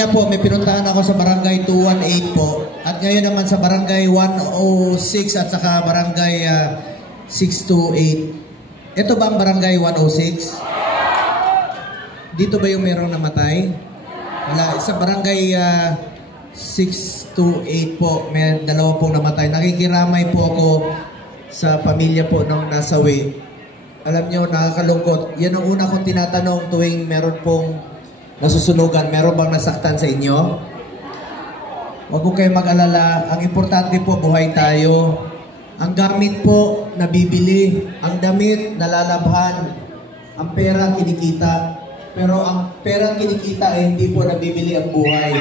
kanina po may pinuntahan ako sa barangay 218 po. At ngayon naman sa barangay 106 at saka barangay 628. Ito ba ang barangay 106? Dito ba yung merong namatay? Wala. Sa barangay 628 po, may dalawa pong namatay. Nakikiramay po ako sa pamilya po ng nasawi. Alam nyo, nakakalungkot. Yan ang una kong tinatanong tuwing meron pong nasusunugan. Meron bang nasaktan sa inyo? Huwag ko kayo mag-alala. Ang importante po, buhay tayo. Ang gamit po, nabibili. Ang damit, nalalabhan. Ang pera, kinikita. Pero ang pera kinikita ay hindi po nabibili ang buhay.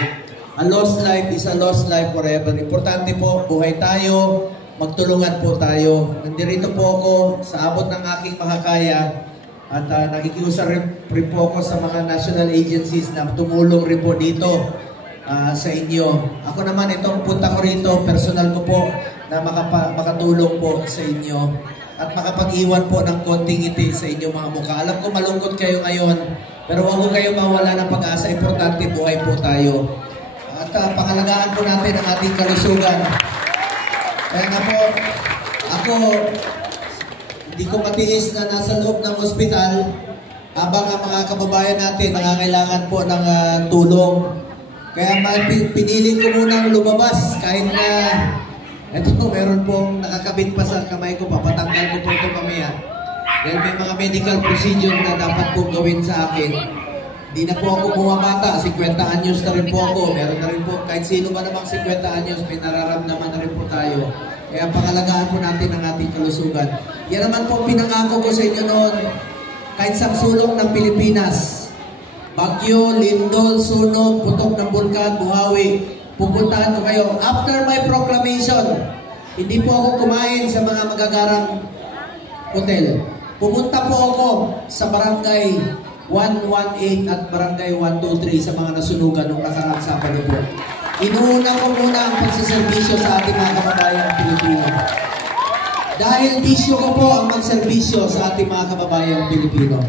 A lost life is a lost life forever. Importante po, buhay tayo, magtulungan po tayo. Nandito po ako sa abot ng aking makakaya at nakikiusap rin po ako sa mga national agencies na tumulong rin po dito sa inyo. Ako naman, itong punta ko rito, personal ko po na makatulong po sa inyo at makapag-iwan po ng konting ngiti sa inyong mga mukha. Alam ko malungkot kayo ngayon, pero huwag ko kayo mawala ng pag-asa. Importante, buhay po tayo. At pangalagaan po natin ang ating kalusugan. Kaya nga po, ako, hindi ko matiis na nasa loob ng ospital habang ang mga kababayan natin nangangailangan po ng tulong. Kaya pinili ko munang lumabas kahit na ito po, meron pong nakakabit pa sa kamay ko, papatanggal ko po ito mamaya. Dahil may mga medical procedure na dapat pong gawin sa akin. Hindi na po ako bumabata, 50 anyos na rin po ako. Meron na rin po, kahit sino ba namang 50 anyos, may nararamdaman na rin po tayo. Kaya pangalagaan po natin ang ating kalusugan. Yan naman po pinangako ko sa inyo noon, kahit sa sulok ng Pilipinas. Bagyo, lindol, sunog, putok ng bulkan, Buhawi, pupuntahan ko kayo. After my proclamation, hindi po ako kumain sa mga magagarang hotel. Pumunta po ako sa barangay 118 at barangay 123 sa mga nasunugan nung nakaraang Sabado po. Inuuna ko muna ang pagsiservisyo sa ating mga kababayang Pilipino. Dahil bisyo ko po ang magserbisyo sa ating mga kababayang Pilipino.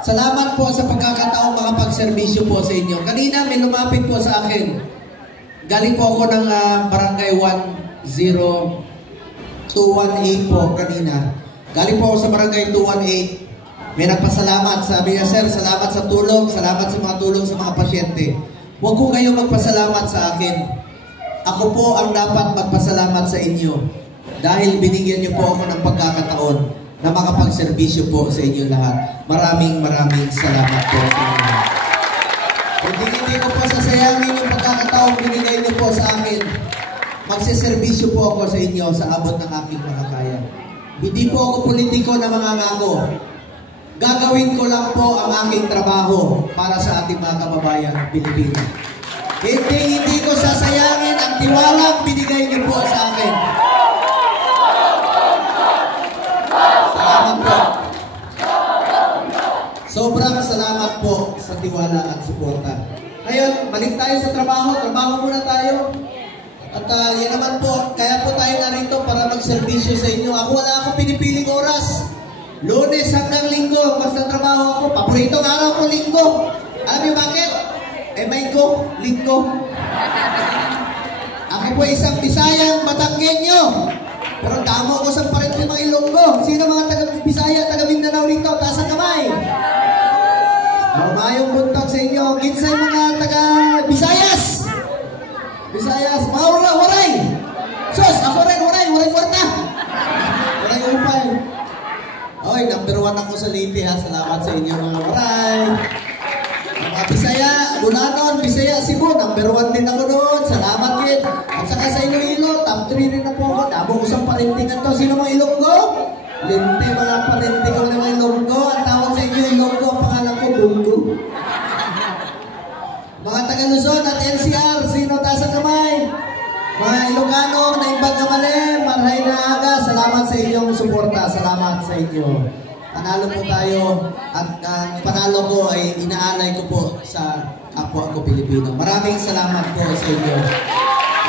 Salamat po sa pagkakataong makapagserbisyo po sa inyo. Kanina may lumapit po sa akin. Galing po ako ng barangay 10218 po kanina. Galing po ako sa barangay 218. May nagpasalamat. Sabi niya, sir, salamat sa tulong. Salamat sa mga tulong sa mga pasyente. Huwag ko kayo magpasalamat sa akin. Ako po ang dapat magpasalamat sa inyo. Dahil binigyan niyo po ako ng pagkakataon na makapagserbisyo po sa inyo lahat. Maraming salamat po sa inyo. Hindi ko po sasayangin yung pagkakataong binigay niyo po sa akin. Magsiservisyo po ako sa inyo sa abot ng aking makakaya. Hindi po ako politiko na mangangako. Gagawin ko lang po ang aking trabaho para sa ating mga kababayang Pilipino. Hindi ko sasayangin ang tiwalang binigay niyo po sa akin. Salamat po. Sobrang salamat po sa tiwala at suporta. Ngayon, balik tayo sa trabaho. Trabaho muna tayo. At yan naman po, kaya po tayo narito para magserbisyo sa inyo. Ako wala akong pinipiling oras. Lunes hanggang Linggo, magtatrabaho ako. Paboritong araw ko, Linggo. Alam niyo bakit? Linggo. Ako po isang Bisayang Batanggenyo. Pero damo ko sa parente mga Ilonggo. Sino mga taga-Bisaya, taga-Mindanao rito? Taas ang kamay. Mayong buntag sa inyo. Ginsay mga taga-Bisayas. Maura, waray. Sus, ako rin, waray kwarta. Waray upay. Okay, number 1 ako sa Leyte ha. Salamat sa inyo mga waray. Mga Bisaya, Bulanon, Bisaya, Cebu, number 1 din ako doon. Salamat din. At saka sa Iloilo, top 3 rin na po ako. Damo ko sa parintingan to. Sino mga Ilonggo? Lente, mga parinting ko ng mga Ilonggo. Ang tawag sa inyo Ilonggo, ang pangalan ko, Bungo. Mga taga-Luzon at NCR, sino taas ang kamay? Mga Ilocano, naimbag na mali, marhay na aga, salamat sa inyong suporta, salamat sa inyo. Panalo po tayo at ang panalo ko ay inaalay ko po sa kapwa ko Pilipino. Maraming salamat po sa inyo.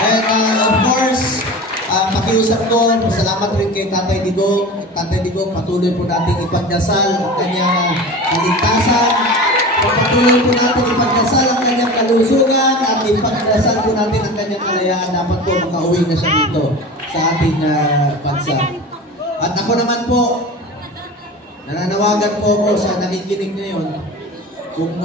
And of course, pakiusap ko, salamat rin kay Tatay Digong. Tatay Digong, patuloy po natin ipagdasal ang kanyang kaligtasan. Patuloy po natin ipagdasal ang kanyang kalusugan. ipagdasal po natin ang kanyang kalayaan. Dapat po makauwi na siya dito sa ating bansa. At ako naman po, nananawagan po ako sa nakikinig ngayon kung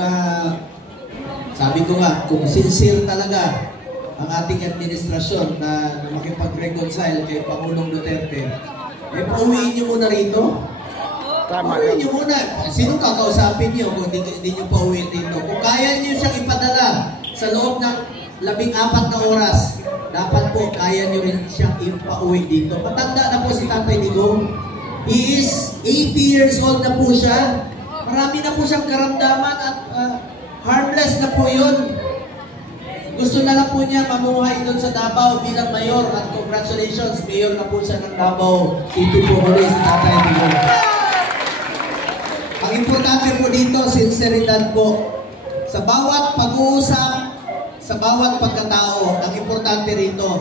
sabi ko nga, kung sincere talaga ang ating administrasyon na makipag-reconcile kay Pangulong Duterte, pauwiin niyo muna rito. Pauwiin niyo muna. Sinong kakausapin niyo kung hindi niyo pauwiin dito? Kung kaya niyo siyang ipadala sa loob ng 14 na oras, dapat po kaya niyo rin siyang ipauwi dito. Matanda na po si Tatay Digong. He is 80 years old na po siya. Marami na po siyang karamdaman at harmless na po yun. Gusto na lang po niya mamuhay doon sa Davao bilang mayor. At congratulations, mayor na po siya ng Davao City po ulit, Tatay Digong. Ang importante po dito, sinseridad po. Sa bawat pag-uusap, sa bawat pagkatao, ang importante rito,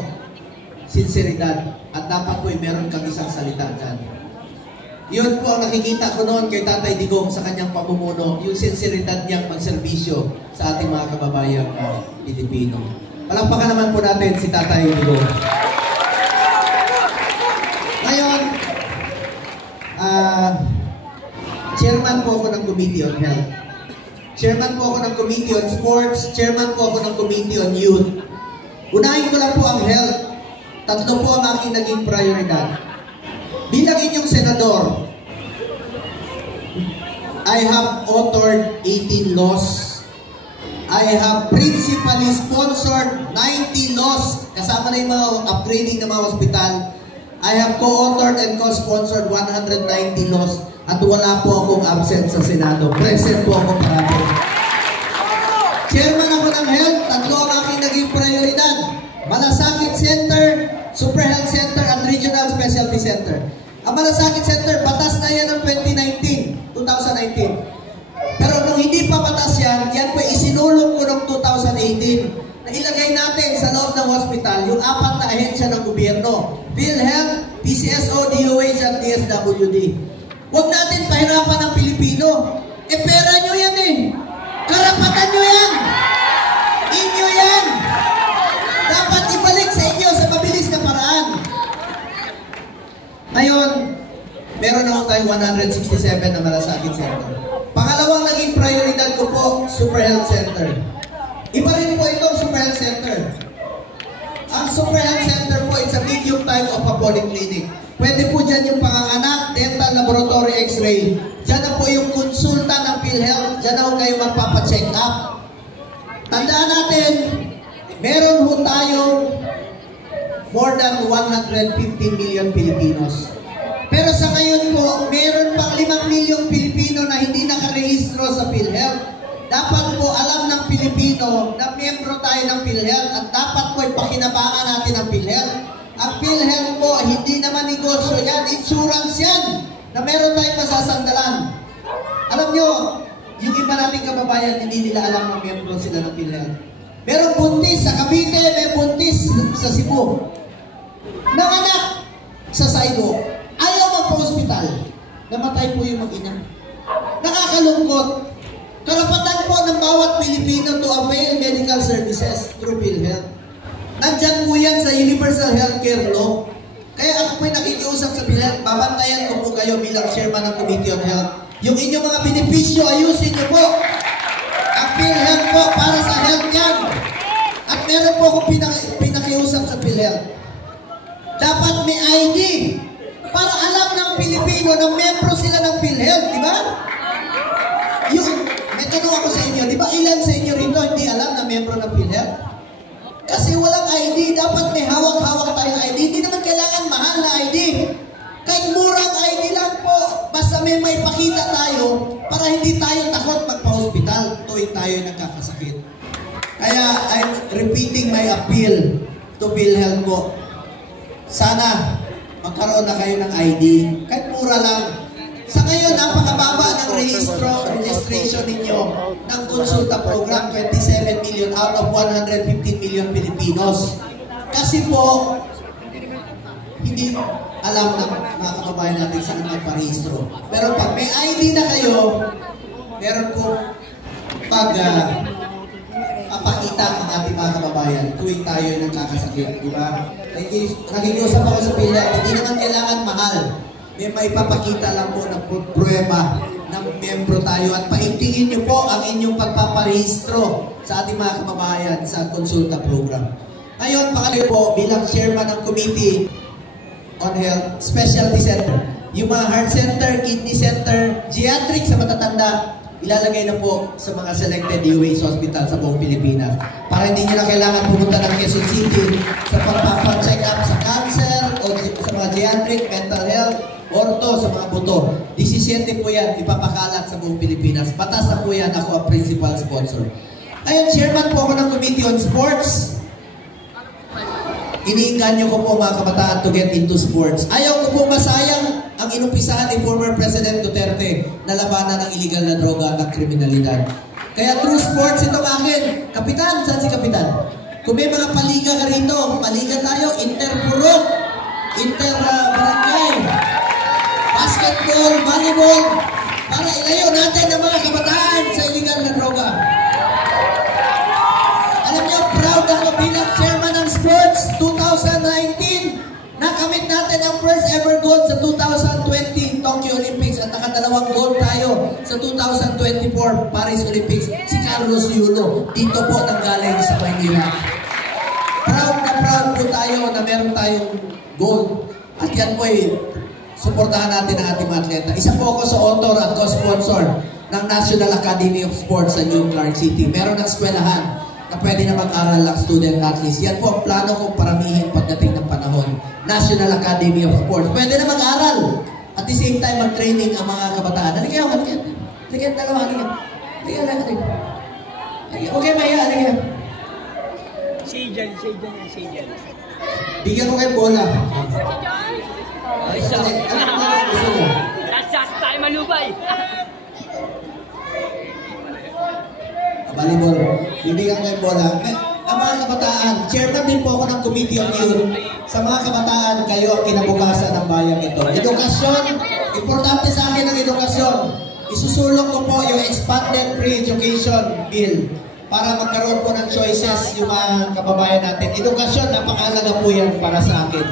sinseridad. At dapat po meron kang isang salita dyan. Yun po ang nakikita ko noon kay Tatay Digong sa kanyang pamumuno, yung sinseridad niyang magserbisyo sa ating mga kababayang Pilipino. Palakpakan naman po natin si Tatay Digong. Ngayon, chairman po ako ng Committee on Health. Chairman po ako ng Committee on Sports. Chairman po ako ng Committee on Youth. Unahin ko lang po ang health. Tatlo po ang aking naging prioridad. Bilang inyong senador, I have authored 18 laws. I have principally sponsored 90 laws. Kasama na yung mga upgrading ng mga hospital. I have co-authored and co-sponsored 190 laws. At wala po akong absent sa Senado. Present po ako parati. Chairman ako ng health. Tatlo ang aking naging prioridad. Malasakit Center, Super Health Center, at Regional Specialty Center. Ang Malasakit Center, batas na yan ng 2019. Pero nung hindi pa batas yan po isinulong ko noong 2018 na ilagay natin sa loob ng hospital yung 4 na ahensya ng gobyerno. PhilHealth, PCSO, DOH, at DSWD. Huwag natin pahirapan ng Pilipino. Pera nyo yan eh. Karapatan nyo yan. Inyo yan. Dapat ibalik sa inyo sa mabilis na paraan. Ngayon, meron ako tayong 167 na Malasakit Center. Pangalawang naging prioridad ko po, Super Health Center. Iba rin po itong Super Health Center. Ang Super Health Center po, it's a medium type of a polyclinic. Pwede po dyan yung panganganak, dental, laboratory, x-ray. Dyan na po yung konsulta ng PhilHealth. Dyan na po kayo magpapacheck up. Tandaan natin, meron po tayong more than 150 million Filipinos. Pero sa ngayon po, meron pang 5 milyong Pilipino na hindi nakarehistro sa PhilHealth. Dapat po alam ng Pilipino na miyembro tayo ng PhilHealth at dapat po ipakinabangan natin ang PhilHealth. Ang PhilHealth po, hindi naman negosyo yan, insurance yan, na meron tayong masasandalan. Alam nyo, yung iba nating kababayan, hindi nila alam na miyembro sila ng PhilHealth. Merong buntis sa Cavite, may buntis sa Cebu. Nanganak sa Saigo, ayaw magpa-hospital. Namatay po yung mag-ina. Nakakalungkot. Karapatan po ng bawat Pilipino to avail medical services through PhilHealth. Nandyan po yan sa Universal Healthcare Law. Kaya ako po'y nakikiusap sa PhilHealth, babantayan ko po kayo bilang chairman ng Committee on Health. Yung inyong mga benepisyo, ayusin niyo po. Ang PhilHealth po para sa health yan. At meron po akong pinakiusap sa PhilHealth. Dapat may ID para alam ng Pilipino na membro sila ng PhilHealth, di ba? May tanong ako sa inyo, di ba ilan sa inyo rito hindi alam na membro ng PhilHealth? Kasi walang ID, dapat may hawak-hawak tayong ID. Hindi naman kailangan mahal na ID. Kahit murang ID lang po, basta may pakita tayo para hindi tayo takot magpa-hospital tuwing tayo nagkakasakit. Kaya I'm repeating my appeal to PhilHealth po. Sana magkaroon na kayo ng ID. Kahit mura lang. Sa ngayon, napakababa ng registration ninyo ng konsulta program, 27 million out of 115 million Filipinos. Kasi po, hindi alam ng mga kababayan natin saan magparehistro. Pero pag may ID na kayo, meron po pag ipakita ang ating mga kababayan tuwing tayo ay nagkakasakit, di ba? Nakikiusap ako sa PhilHealth, hindi naman kailangan mahal. May maipapakita lang po na pruweba ng miyembro tayo at paigtingin niyo po ang inyong pagpaparehistro sa ating mga kababayan sa konsulta program. Ngayon, pakalayo po bilang chairman ng Committee on Health Specialty Center. Yung mga heart center, kidney center, geriatric sa matatanda, ilalagay na po sa mga selected UAS hospital sa buong Pilipinas. Para hindi nyo na kailangan pumunta ng Quezon City sa pagpapacheck up sa cancer o sa mga geriatric, mental health, orto, sa mga buto. 17 po yan, ipapakalat sa buong Pilipinas. Batas na po yan, ako ang principal sponsor. Ngayon, chairman po ako ng Committee on Sports. Iniinganyo ko po mga kabataan to get into sports. Ayaw ko po masayang ang inumpisahan ni former President Duterte na labanan ng illegal na droga at kriminalidad. Kaya through sports itong akin. Kapitan, saan si Kapitan? Kung may mga paliga ka rito, paliga tayo, inter-purok, inter-barangay, basketball, volleyball, para ilayo natin ang mga kabataan sa illegal na droga. Alam niyo, proud ako bilang chairman ng sports 2019. Nakamit natin ang first ever gold sa 2020 Tokyo Olympics at nakadalawang gold tayo sa 2024 Paris Olympics. Si Carlos Yulo, dito po nanggaling sa Maynila. Proud na proud po tayo na meron tayong gold. At yan po ay suportahan natin ang ating mga atleta. Isa po ako sa author at co-sponsor ng National Academy of Sports sa New Clark City. Meron ng eskwelahan na pwede na mag-aral ang student athletes. Yan po ang plano kong paramihin pagdating ng panahon. National Academy of Sports. Pwede na mag-aral. At the same time, mag-training ang mga kabataan. Halika kayo, halika. Halika, dalawa, halika. Halika, halika. Okay, Maya, halika. Sijan. Bigyan ko kayo bola. Isa. Ano gusto mo? Lasas tayo manubay. Volleyball. Bibigyan ko yung bola. Ang mga kabataan, chairman din po ako ng Committee on Youth. Sa mga kabataan, kayo ang kinabukasan ng bayan ito. Edukasyon, importante sa akin ang edukasyon. Isusulong ko po yung expanded free education bill para magkaroon po ng choices yung mga kababayan natin. Edukasyon, napakalaga po yan para sa akin.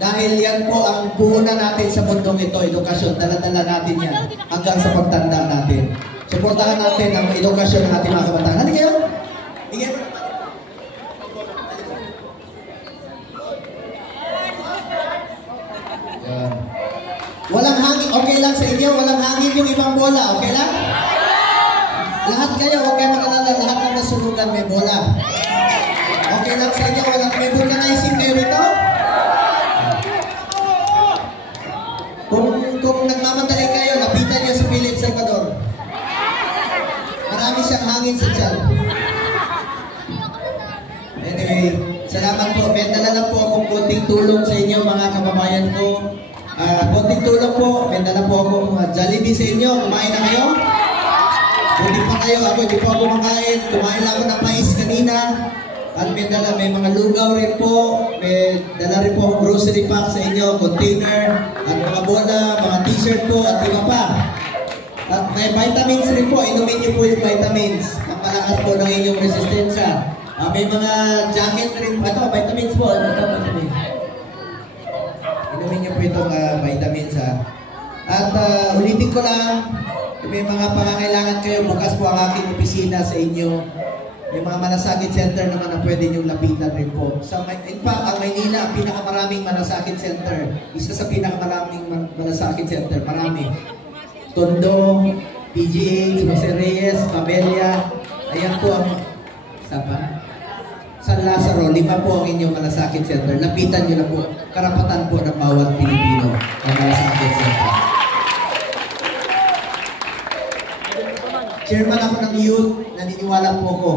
Dahil yan po ang puhunan natin sa mundong ito, edukasyon. Dala-dala natin yan hanggang sa pagtanda natin. Suportahan natin ang edukasyon ng ating mga kabataan. Ano kayo? Bigyan mo naman. Yan. Walang hangin. Okay lang sa inyo. Walang hangin yung ibang bola. Okay lang? Lahat kayo. Huwag kayo makalala. Lahat ng nasunugan may bola. Okay lang sa inyo. May vulcanizing kayo rito? Kung nagmamadali kayo, lapitan niyo si Philip Salvador. Marami siyang hangin sa tiyan. Anyway, salamat po. May dala lang po akong konting tulong sa inyo mga kababayan ko. Konting tulong po. May dala po akong Jollibee sa inyo. Kumain na kayo? Buti pa kayo. Ako hindi po ako kumakain. Kumain lang ako ng mais kanina. At may mga lugaw rin po. May dala rin po akong grocery pack sa inyo. Container. At mga bola, mga t-shirt po. At iba pa. At may vitamins rin po. Inumin niyo po yung vitamins. Pampalakas po ng inyong resistensya. May mga jacket rin. Ito, vitamins po. Ito, vitamins. Inumin niyo po itong vitamins. At ulitin ko lang, may mga pangangailangan kayo. Bukas po ang aking opisina sa inyo. May mga malasakit center naman na pwede niyong lapitan rin po. In fact, ang Maynila, ang pinakamaraming malasakit center. Isa sa pinakamaraming malasakit center. Marami. Tondo, PGH, Jose Reyes, Cabelia. Ayan po ang San Lazaro, 5 po ang inyong malasakit center. Lapitan nyo na po. Karapatan po ng bawat Pilipino ang malasakit center. Chairman ako ng youth, naniniwala po ako.